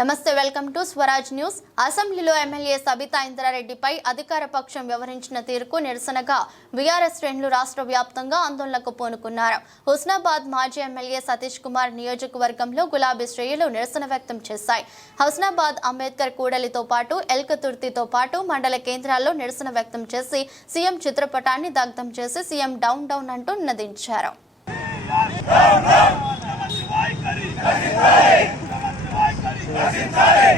నమస్తే welcome to Swaraj news. అసెంబ్లీలో MLA Sabitha ఇంద్రారెడ్డిపై అధికార పక్షం వ్యవహరించిన తీరుకు నిరసనగా బీఆర్ఎస్ శ్రేణులు రాష్ట్ర వ్యాప్తంగా ఆందోళనకు పూనుకున్నారు. హుస్నాబాద్ మాజీ ఎమ్మెల్యే సతీష్ కుమార్ నియోజకవర్గంలో గులాబీ శ్రేణులు నిరసన వ్యక్తం చేశాయి. హుస్నాబాద్ అంబేద్కర్ కూడలితో పాటు ఎల్కతుర్తితో పాటు మండల కేంద్రాల్లో నిరసన వ్యక్తం చేసి సీఎం చిత్రపటాన్ని దగ్ధం చేసి సీఎం డౌన్ డౌన్ అంటూ నినదించారు. నశించాలి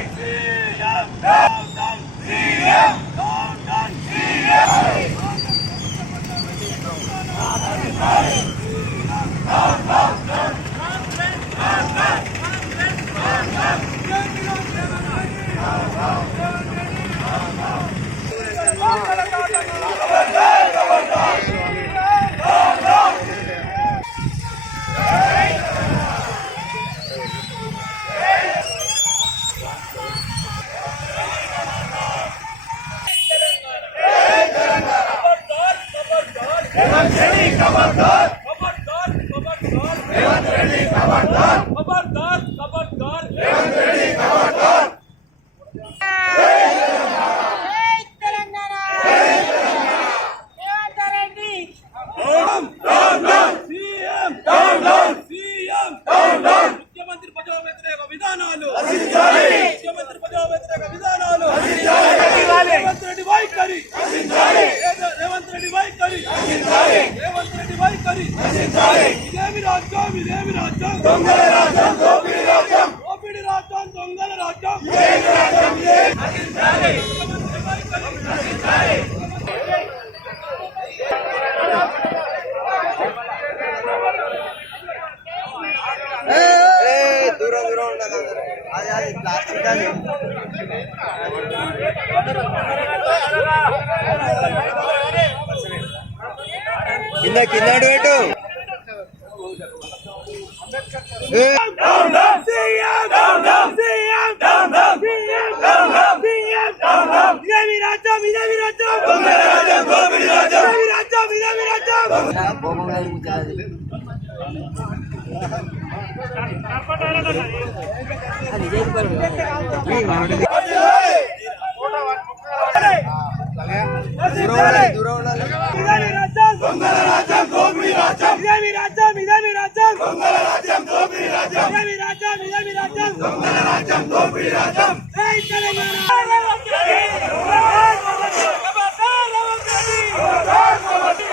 వైఖరి రచించాలి ఇదేమి రాజ్యం ఇదేమి రాజ్యం దొంగల రాజ్యం. దోపిడి రాజ్యం దోపిడి రాజ్యం దొంగల రాజ్యం ఇదేమి రాజ్యం. రచించాలి ముఖ్యమంత్రి వైఖరి రచించాలి దూరం దూరం ఉండదు అది అది ప్లాస్టిక్ అది కింద కింద అటు పెట్టు down, down, CM, down, down, CM, down, down, CM, down, down, CM, down, down. ఇదేమి రాజ్యం, ఇదేమి రాజ్యం. దొంగల రాజ్యం, దోపిడీ రాజ్యం. ఇదేమి రాజ్యం, ఇదేమి రాజ్యం. దూరం ఉండాలి దూరం ఉండాలి ఇదేమి రాజ్యం. దొంగల రాజ్యం, దోపిడీ రాజ్యం. ఇదేమి రాజ్యం, ఇదేమి రాజ్యం. దొంగల రాజ్యం, దోపిడీ రాజ్యం. ఇదేమి రాజ్యం, ఇదేమి రాజ్యం. దొంగల రాజ్యం, దోపిడీ రాజ్యం. జై తెలంగాణ. రేవంత్ రెడ్డి. ఖబర్దార్ రేవంత్ రెడ్డి. ఖబర్దార్ రేవంత్ రెడ్డి.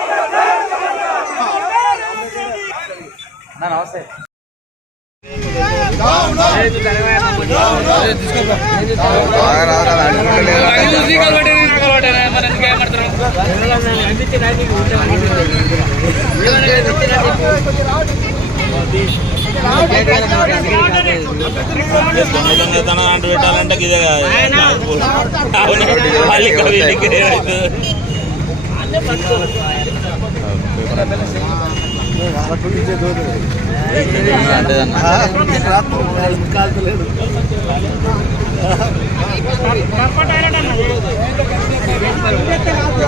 ఖబర్దార్ రేవంత్ రెడ్డి. నమస్తే దొంగతనం అంటూ పెట్టాలంటే ఇదే అవును వాళ్ళకి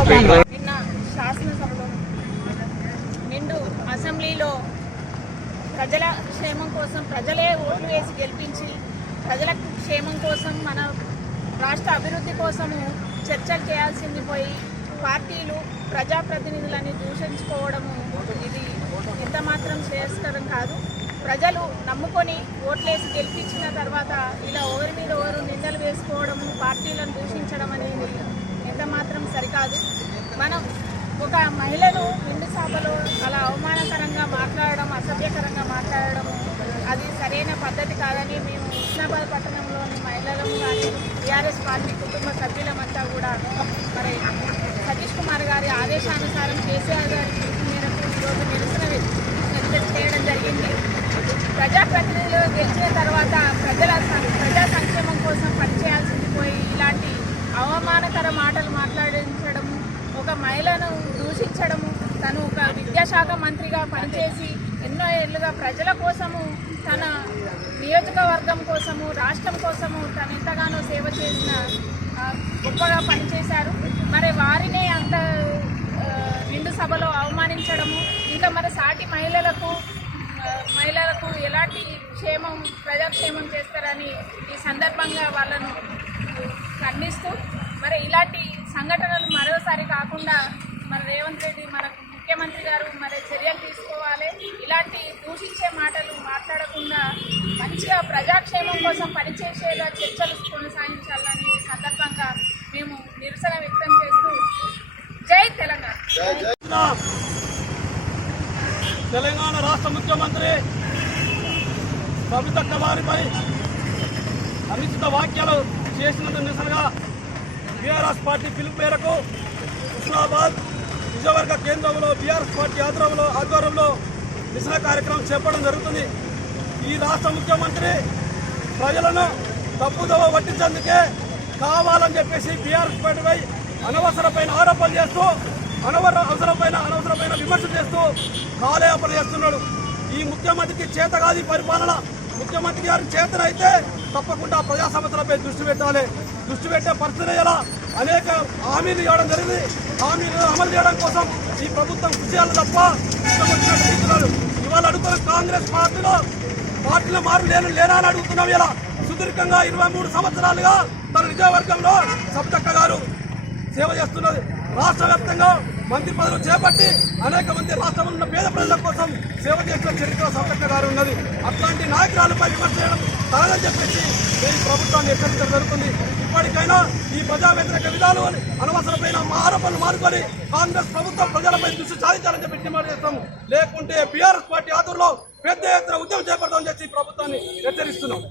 నిన్న శాసనసభలో నిండు అసెంబ్లీలో ప్రజల క్షేమం కోసం ప్రజలే ఓట్లు వేసి గెలిపించి ప్రజల క్షేమం కోసం మన రాష్ట్ర అభివృద్ధి కోసము చర్చలు చేయాల్సింది పోయి పార్టీలు ప్రజాప్రతినిధులని దూషించుకోవడము ఇది ఎంత మాత్రం శ్రేయస్కరం కాదు. ప్రజలు నమ్ముకొని ఓట్లేసి గెలిపించిన తర్వాత ఇలా ఎవరి మీద ఎవరు నిందలు వేసుకోవడము పార్టీలను దూషించడం అనేది మాత్రం సరికాదు. మనం ఒక మహిళను ముందు సభలో అలా అవమానకరంగా మాట్లాడడం అసభ్యకరంగా మాట్లాడడం అది సరైన పద్ధతి కాదని మేము హుస్నాబాద్ పట్టణంలోని మహిళలము కానీ టీఆర్ఎస్ పార్టీ కుటుంబ సభ్యులమంతా కూడా మరి సతీష్ కుమార్ గారి ఆదేశానుసారం కేసీఆర్ గారి పిలుపు మేరకు ఈరోజు నిరసన వ్యక్తం చేయడం జరిగింది ప్రజాప్రతినిధులు గెలిచిన తర్వాత ప్రజల సం- ప్రజా సంక్షేమం కోసం పనిచేయాల్సింది పోయి ఇలాంటి అవమానకర మాటలు మాట్లాడించడము ఒక మహిళను దూషించడము తను ఒక విద్యాశాఖ మంత్రిగా పనిచేసి ఎన్నో ఏళ్ళుగా ప్రజల కోసము తన నియోజకవర్గం కోసము రాష్ట్రం కోసము తను ఎంతగానో సేవ చేసిన గొప్పగా పనిచేశారు. మరి వారినే అంత నిండు సభలో అవమానించడము ఇంకా మరి సాటి మహిళలకు మహిళలకు ఎలాంటి క్షేమం ప్రజాక్షేమం చేస్తారని ఈ సందర్భంగా వాళ్ళను ఖండిస్తూ మరి ఇలాంటి సంఘటనలు మరోసారి కాకుండా మరి రేవంత్ రెడ్డి మన ముఖ్యమంత్రి గారు మరి చర్యలు తీసుకోవాలి. ఇలాంటి దూషించే మాటలు మాట్లాడకుండా మంచిగా ప్రజాక్షేమం కోసం పనిచేసేలా చర్చలు కొనసాగించాలని సందర్భంగా మేము నిరసన వ్యక్తం చేస్తూ జై తెలంగాణ. తెలంగాణ రాష్ట్ర ముఖ్యమంత్రి కవితక్క వారిపై అనుచిత వ్యాఖ్యలు చేసినందుకు నిరసనగా బీఆర్ఎస్ పార్టీ పిలుపు మేరకు హుస్నాబాద్ నియోజకవర్గ కేంద్రంలో బీఆర్ఎస్ పార్టీ ఆధ్వర్యంలో ఆధ్వర్యంలో నిరసన కార్యక్రమం చేపట్టడం జరుగుతుంది. ఈ రాష్ట్ర ముఖ్యమంత్రి ప్రజలను తప్పుదవ పట్టించేందుకే కావాలని చెప్పేసి బీఆర్ఎస్ పార్టీపై అనవసరమైన ఆరోపణలు చేస్తూ అనవర అవసరమైన అనవసరమైన విమర్శలు చేస్తూ కాలయాపన చేస్తున్నాడు. ఈ ముఖ్యమంత్రికి చేత కాదు పరిపాలన ముఖ్యమంత్రి గారి చేతనైతే తప్పకుండా ప్రజా సమస్యలపై దృష్టి పెట్టాలి. దృష్టి పెట్టే పరిస్థితి ఎలా? అనేక హామీలు ఇవ్వడం జరిగింది. హామీలు అమలు చేయడం కోసం ఈ ప్రభుత్వం కృషి చేయాలి తప్ప ఇష్టం ఇవాళ అడుగుతున్న కాంగ్రెస్ పార్టీలో పార్టీలో మారు లేను లేనా అని అడుగుతున్నాం ఇలా. సుదీర్ఘంగా ఇరవై మూడు సంవత్సరాలుగా తన నిజవర్గంలో సబ్జక్క గారు సేవ చేస్తున్నది. రాష్ట్ర వ్యాప్తంగా మంత్రి పదవులు చేపట్టి అనేక మంది రాష్ట్రంలో ఉన్న పేద ప్రజల కోసం సేవ చేసిన చరిత్ర సబ్జక్క గారు ఉన్నది. అట్లాంటి నాయకురాలపై విమర్శ చేయడం తనదని చెప్పేసి ప్రభుత్వాన్ని హెచ్చరించడం జరుగుతుంది. ఇప్పటికైనా ఈ ప్రజా వ్యతిరేక అని అనవసరమైన మా ఆరోపణలు మానుకొని కాంగ్రెస్ ప్రభుత్వం ప్రజలపై దృష్టి సాధించాలని చెప్పి డిమాండ్ చేస్తాము. లేకుంటే బీఆర్ఎస్ పార్టీ ఆధ్వర్యంలో పెద్ద ఎత్తున ఉద్యమం చేపడతామని చెప్పి ప్రభుత్వాన్ని హెచ్చరిస్తున్నాం.